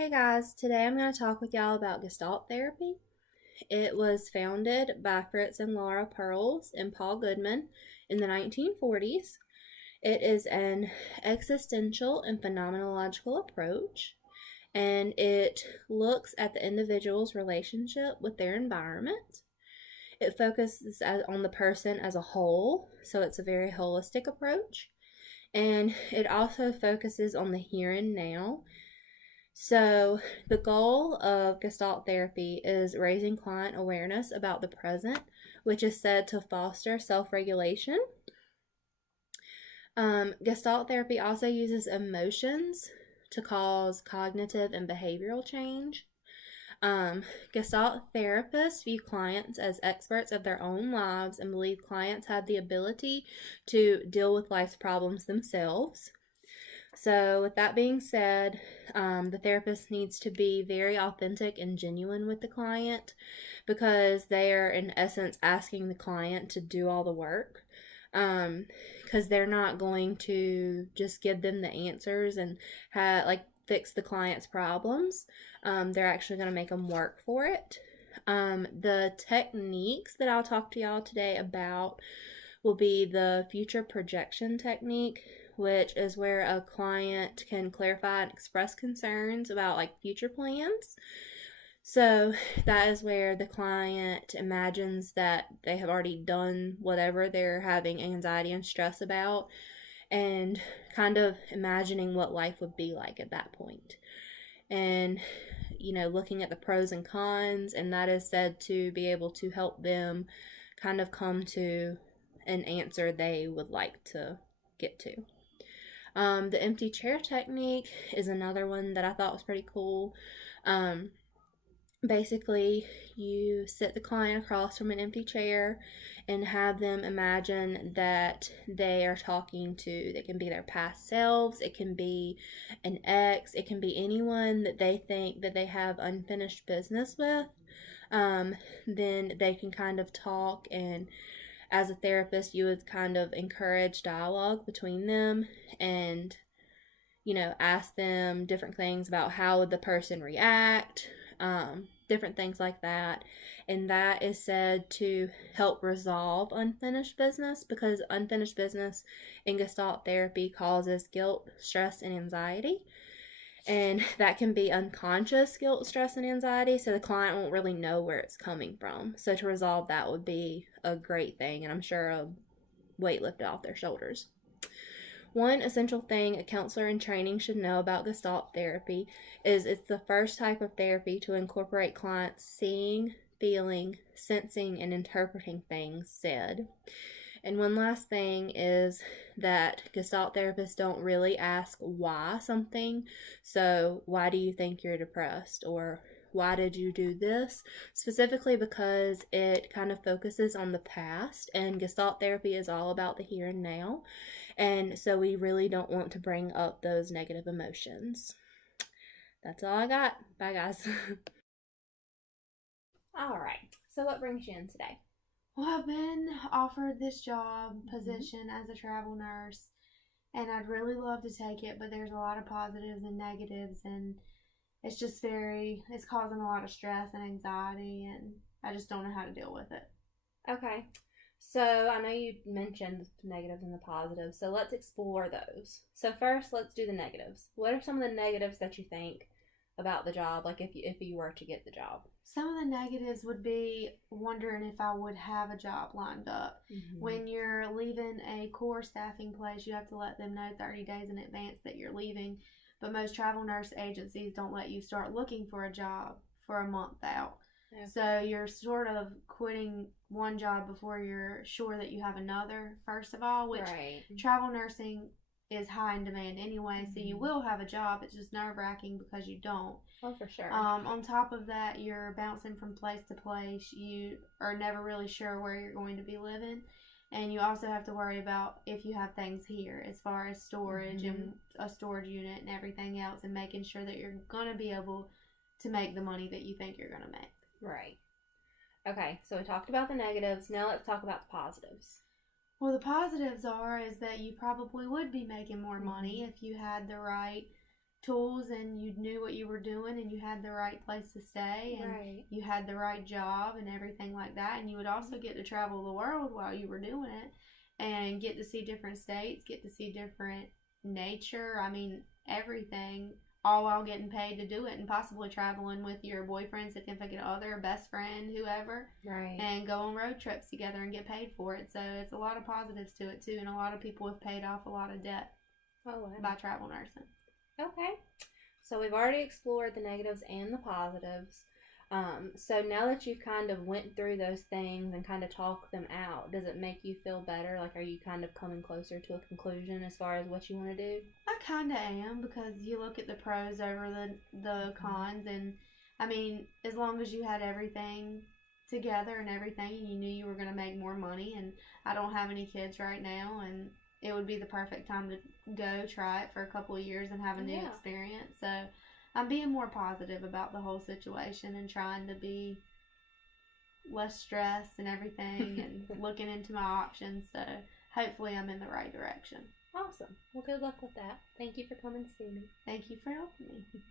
Hey guys, today I'm going to talk with y'all about Gestalt Therapy. It was founded by Fritz and Laura Perls and Paul Goodman in the 1940s. It is an existential and phenomenological approach, and it looks at the individual's relationship with their environment. It focuses on the person as a whole, so it's a very holistic approach, and it also focuses on the here and now. So, the goal of Gestalt therapy is raising client awareness about the present, which is said to foster self regulation. Gestalt therapy also uses emotions to cause cognitive and behavioral change. Gestalt therapists view clients as experts of their own lives and believe clients have the ability to deal with life's problems themselves. So, with that being said, the therapist needs to be very authentic and genuine with the client because they are, in essence, asking the client to do all the work. Because they're not going to just give them the answers and fix the client's problems. They're actually going to make them work for it. The techniques that I'll talk to y'all today about will be the future projection technique, which is where a client can clarify and express concerns about future plans. So that is where the client imagines that they have already done whatever they're having anxiety and stress about, and kind of imagining what life would be like at that point. And, looking at the pros and cons, and that is said to be able to help them kind of come to an answer they would like to get to. The empty chair technique is another one that I thought was pretty cool. Basically, you sit the client across from an empty chair and have them imagine that they are talking to, it can be their past selves, it can be an ex, it can be anyone that they think that they have unfinished business with. Then they can kind of talk, and as a therapist, you would kind of encourage dialogue between them and, ask them different things about how would the person react, different things like that. And that is said to help resolve unfinished business, because unfinished business in Gestalt therapy causes guilt, stress, and anxiety. And that can be unconscious guilt, stress, and anxiety, so the client won't really know where it's coming from. So to resolve that would be a great thing, and I'm sure a weight lifted off their shoulders. One essential thing a counselor in training should know about Gestalt therapy is it's the first type of therapy to incorporate clients seeing, feeling, sensing, and interpreting things said. And one last thing is that Gestalt therapists don't really ask why something. So, why do you think you're depressed? Or why did you do this? Specifically because it kind of focuses on the past, and Gestalt therapy is all about the here and now. And so we really don't want to bring up those negative emotions. That's all I got. Bye, guys. All right. So what brings you in today? Well, I've been offered this job position as a travel nurse, and I'd really love to take it, but there's a lot of positives and negatives, and it's just it's causing a lot of stress and anxiety, and I just don't know how to deal with it. Okay. So I know you mentioned the negatives and the positives, so let's explore those. So first, let's do the negatives. What are some of the negatives that you think about the job, if you were to get the job? Some of the negatives would be wondering if I would have a job lined up. Mm-hmm. When you're leaving a core staffing place, you have to let them know 30 days in advance that you're leaving. But most travel nurse agencies don't let you start looking for a job for a month out. Okay. So you're sort of quitting one job before you're sure that you have another, first of all, which right. Travel nursing is high in demand anyway, so you will have a job. It's just nerve-wracking because you don't. Oh, for sure. On top of that, you're bouncing from place to place. You are never really sure where you're going to be living. And you also have to worry about if you have things here as far as storage and a storage unit and everything else, and making sure that you're going to be able to make the money that you think you're going to make. Right. Okay, so we talked about the negatives. Now let's talk about the positives. Well, the positives is that you probably would be making more money if you had the right tools and you knew what you were doing and you had the right place to stay and you had the right job and everything like that, and you would also get to travel the world while you were doing it and get to see different states, get to see different nature, I mean everything, all while getting paid to do it, and possibly traveling with your boyfriend, significant other, best friend, whoever, and go on road trips together and get paid for it. So it's a lot of positives to it too, and a lot of people have paid off a lot of debt by travel nursing. Okay, so we've already explored the negatives and the positives. So now that you've kind of went through those things and kind of talked them out, does it make you feel better? Like, are you kind of coming closer to a conclusion as far as what you want to do? I kind of am, because you look at the pros over the cons, and I mean, as long as you had everything together and everything, and you knew you were going to make more money, and I don't have any kids right now, and it would be the perfect time to go try it for a couple of years and have a new experience. So I'm being more positive about the whole situation and trying to be less stressed and everything and looking into my options. So hopefully I'm in the right direction. Awesome. Well, good luck with that. Thank you for coming to see me. Thank you for helping me.